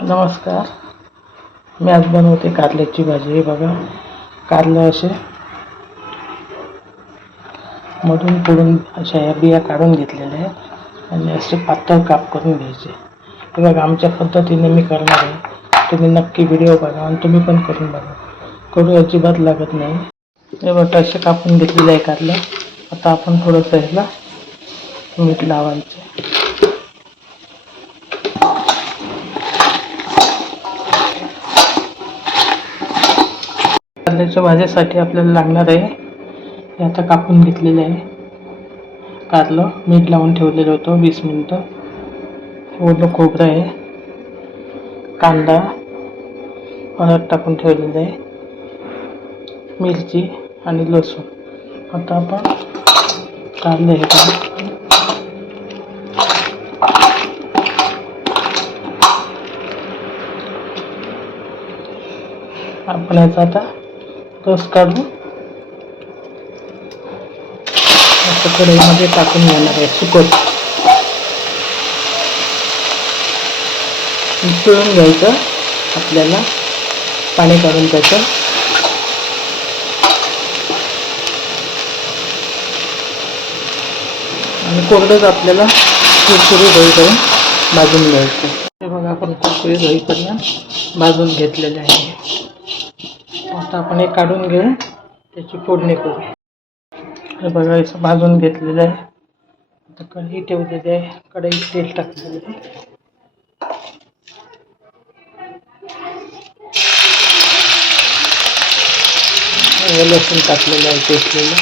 नमस्कार. मी आज बनवते कारल्याची भाजी. हे बघा, कारलं असे मधून तोडून अशा या बिया काढून घेतलेल्या आहेत आणि असे पातळ काप करून घ्यायचे. हे बघा, आमच्या पद्धतीने मी करणार आहे. तुम्ही नक्की व्हिडिओ बघा आणि तुम्ही पण करून बघा. कडू अजिबात लागत नाही. हे बघा, असे कापून घेतलेले आहे कारलं. आता आपण थोडंसं ह्याला मीठ लावायचं. कारल्याच्या भाजीसाठी आपल्याला लागणार आहे, हे आता कापून घेतलेले आहे कारलं. मीठ लावून ठेवलेलं होतं 20 मिनिटं. ओलं खोबरं आहे, कांदा हळद टाकून ठेवलेलं आहे, मिरची आणि लसूण. आता आपण कारलं हे आपण याचा आता रस काढून असं कढईमध्ये टाकून घेणार आहे. सुकट पिळून घ्यायचं आपल्याला, पाणी काढून त्याचं. आणि कोरडंच आपल्याला कुरकुरीत होईपर्यंत भाजून घ्यायचं. हे बघा, आपण कुरकुरीत होईपर्यंत भाजून घेतलेले आहे. आता आपण हे काढून घेऊन त्याची फोडणी करू. हे बघा, असं भाजून घेतलेलं आहे. आता कढई ठेवलेली आहे, कढईत तेल टाकलेलं आहे. लसूण टाकलेलं आहे, पेटलेलं.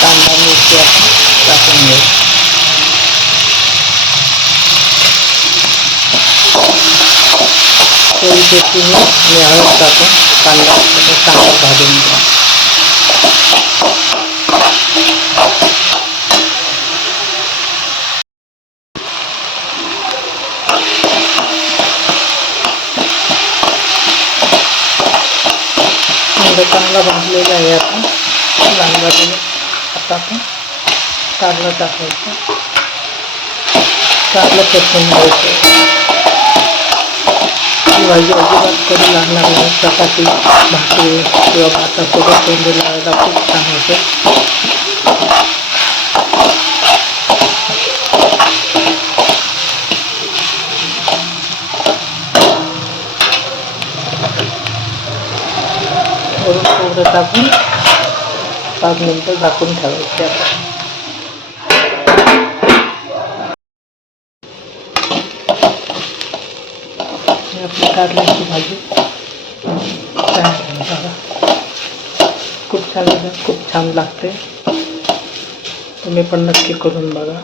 कांदा मिरची आपण टाकून घेऊ. थोडी पेटून आणि हळद टाकून कांदा चांगला भाजून घ्या. चांगला भाजलेला आहे. आपण लाल भाजलेला. आता आपण कारलं टाकायचं. कारलं परतून घ्यायचं. ही भाजी अजिबात कधी लागणार नाही. चपाती, भाकरी किंवा भातासोबत तोंडी लावायला खूप छान होते. वरून खोबरं टाकून 5 मिनिटं झाकून ठेवायचे. आता आपली कारल्याची भाजी खूप छान लागते. तुम्ही पण नक्की करून बघा.